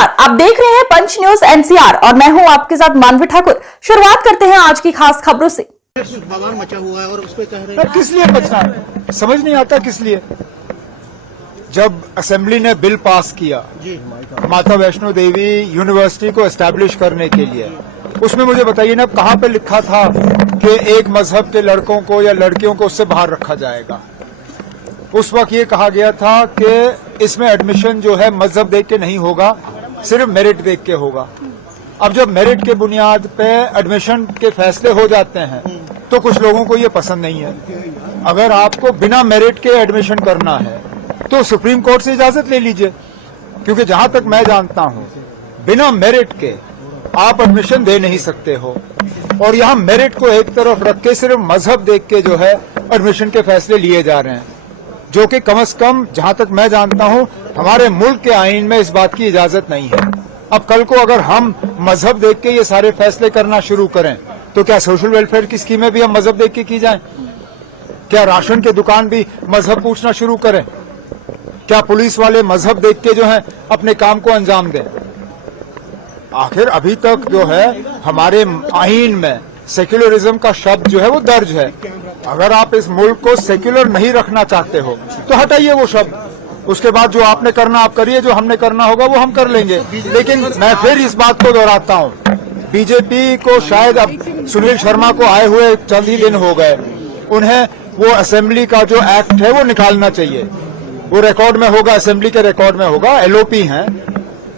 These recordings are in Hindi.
नमस्कार, आप देख रहे हैं पंच न्यूज एनसीआर और मैं हूं आपके साथ मानवी ठाकुर। शुरुआत करते हैं आज की खास खबरों से। बवाल मचा हुआ है और उस पर कह रहे हैं किस लिए बचना है, समझ नहीं आता किस लिए। जब असेंबली ने बिल पास किया माता वैष्णो देवी यूनिवर्सिटी को एस्टैब्लिश करने के लिए, उसमें मुझे बताइए ना कहाँ पे लिखा था कि एक मजहब के लड़कों को या लड़कियों को उससे बाहर रखा जाएगा। उस वक्त ये कहा गया था कि इसमें एडमिशन जो है मजहब देख के नहीं होगा, सिर्फ मेरिट देख के होगा। अब जब मेरिट के बुनियाद पे एडमिशन के फैसले हो जाते हैं तो कुछ लोगों को ये पसंद नहीं है। अगर आपको बिना मेरिट के एडमिशन करना है तो सुप्रीम कोर्ट से इजाजत ले लीजिए, क्योंकि जहां तक मैं जानता हूं बिना मेरिट के आप एडमिशन दे नहीं सकते हो। और यहां मेरिट को एक तरफ रख के सिर्फ मजहब देख के जो है एडमिशन के फैसले लिए जा रहे हैं, जो कि कम से कम जहां तक मैं जानता हूं हमारे मुल्क के आईन में इस बात की इजाजत नहीं है। अब कल को अगर हम मजहब देख के ये सारे फैसले करना शुरू करें तो क्या सोशल वेलफेयर की स्कीमें भी हम मजहब देख के की जाएं? क्या राशन के दुकान भी मजहब पूछना शुरू करें? क्या पुलिस वाले मजहब देख के जो है अपने काम को अंजाम दें? आखिर अभी तक जो है हमारे आईन में सेक्युलरिज्म का शब्द जो है वो दर्ज है। अगर आप इस मुल्क को सेक्युलर नहीं रखना चाहते हो तो हटाइए वो शब्द। उसके बाद जो आपने करना आप करिए, जो हमने करना होगा वो हम कर लेंगे। लेकिन मैं फिर इस बात को दोहराता हूँ, बीजेपी को शायद अब सुनील शर्मा को आए हुए चंद ही दिन हो गए, उन्हें वो असेंबली का जो एक्ट है वो निकालना चाहिए। वो रिकॉर्ड में होगा, असेंबली के रिकॉर्ड में होगा। एलओपी हैं,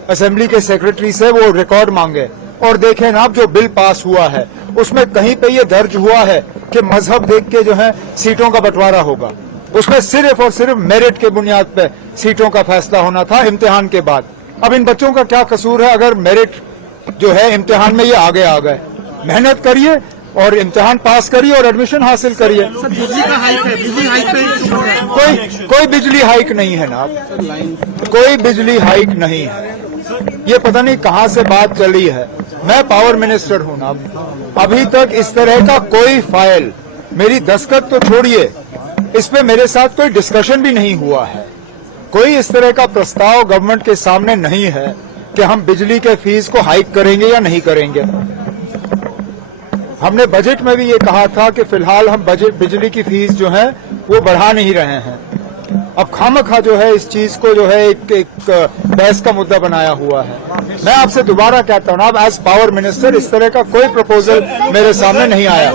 असेंबली के सेक्रेटरी से वो रिकॉर्ड मांगे और देखें ना जो बिल पास हुआ है उसमें कहीं पे ये दर्ज हुआ है कि मजहब देख के जो है सीटों का बंटवारा होगा। उसमें सिर्फ और सिर्फ मेरिट के बुनियाद पे सीटों का फैसला होना था इम्तिहान के बाद। अब इन बच्चों का क्या कसूर है अगर मेरिट जो है इम्तिहान में ये आगे आ गए? मेहनत करिए और इम्तिहान पास करिए और एडमिशन हासिल करिए। बिजली का हाइक है, बिजली हाइक पे कोई बिजली हाइक नहीं है ना, कोई बिजली हाइक नहीं है। ये पता नहीं कहां से बात चली है। मैं पावर मिनिस्टर हूं ना, अभी तक इस तरह का कोई फाइल, मेरी दस्तखत तो छोड़िए, इस पे मेरे साथ कोई डिस्कशन भी नहीं हुआ है। कोई इस तरह का प्रस्ताव गवर्नमेंट के सामने नहीं है कि हम बिजली के फीस को हाइक करेंगे या नहीं करेंगे। हमने बजट में भी ये कहा था कि फिलहाल हम बिजली की फीस जो है वो बढ़ा नहीं रहे हैं। अब खामखा जो है इस चीज को जो है एक बहस का मुद्दा बनाया हुआ है। मैं आपसे दोबारा कहता हूँ, अब एज पावर मिनिस्टर इस तरह का कोई प्रपोजल मेरे सामने नहीं आया।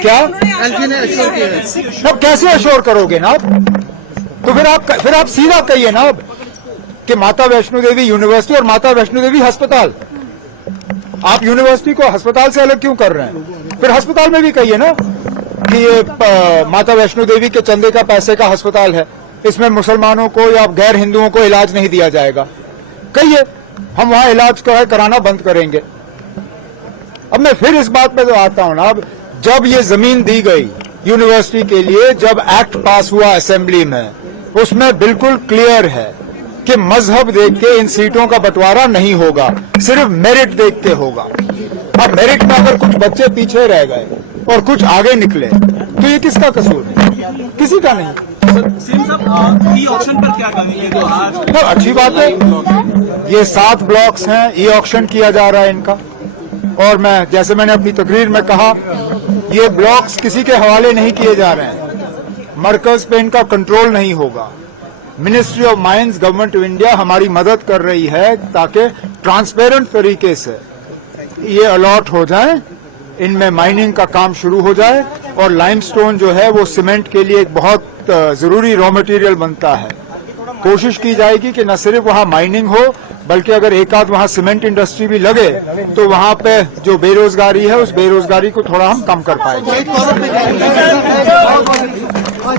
क्या एलजी ने अश्योर किया है। अब कैसे अश्योर करोगे ना? तो फिर आप सीधा कहिए ना कि माता वैष्णो देवी यूनिवर्सिटी और माता वैष्णो देवी अस्पताल। आप यूनिवर्सिटी को अस्पताल से अलग क्यों कर रहे हैं? फिर अस्पताल में भी कहिए ना कि ये माता वैष्णो देवी के चंदे का पैसे का अस्पताल है, इसमें मुसलमानों को या गैर हिंदुओं को इलाज नहीं दिया जाएगा। कहिए हम वहां इलाज कराना बंद करेंगे। अब मैं फिर इस बात पे तो आता हूं ना, अब जब ये जमीन दी गई यूनिवर्सिटी के लिए, जब एक्ट पास हुआ असेंबली में, उसमें बिल्कुल क्लियर है कि मजहब देख के इन सीटों का बंटवारा नहीं होगा, सिर्फ मेरिट देख के होगा। अब मेरिट में अगर कुछ बच्चे पीछे रह गए और कुछ आगे निकले तो ये किसका कसूर है? किसी का नहीं। सीएम साहब, ई ऑक्शन पर क्या कहेंगे? तो अच्छी बात है, ये 7 ब्लॉक्स हैं, ई ऑक्शन किया जा रहा है इनका। और मैं जैसे मैंने अपनी तकरीर में कहा, ये ब्लॉक्स किसी के हवाले नहीं किए जा रहे हैं, मरकज पे इनका कंट्रोल नहीं होगा। Ministry of mines, government of India हमारी मदद कर रही है ताकि ट्रांसपेरेंट तरीके से ये अलॉट हो जाए, इनमें माइनिंग का काम शुरू हो जाए। और लाइमस्टोन जो है वो सीमेंट के लिए एक बहुत जरूरी रॉ मटेरियल बनता है। कोशिश की जाएगी कि न सिर्फ वहां माइनिंग हो, बल्कि अगर एक आध वहां सीमेंट इंडस्ट्री भी लगे तो वहां पे जो बेरोजगारी है उस बेरोजगारी को थोड़ा हम कम कर पाएंगे।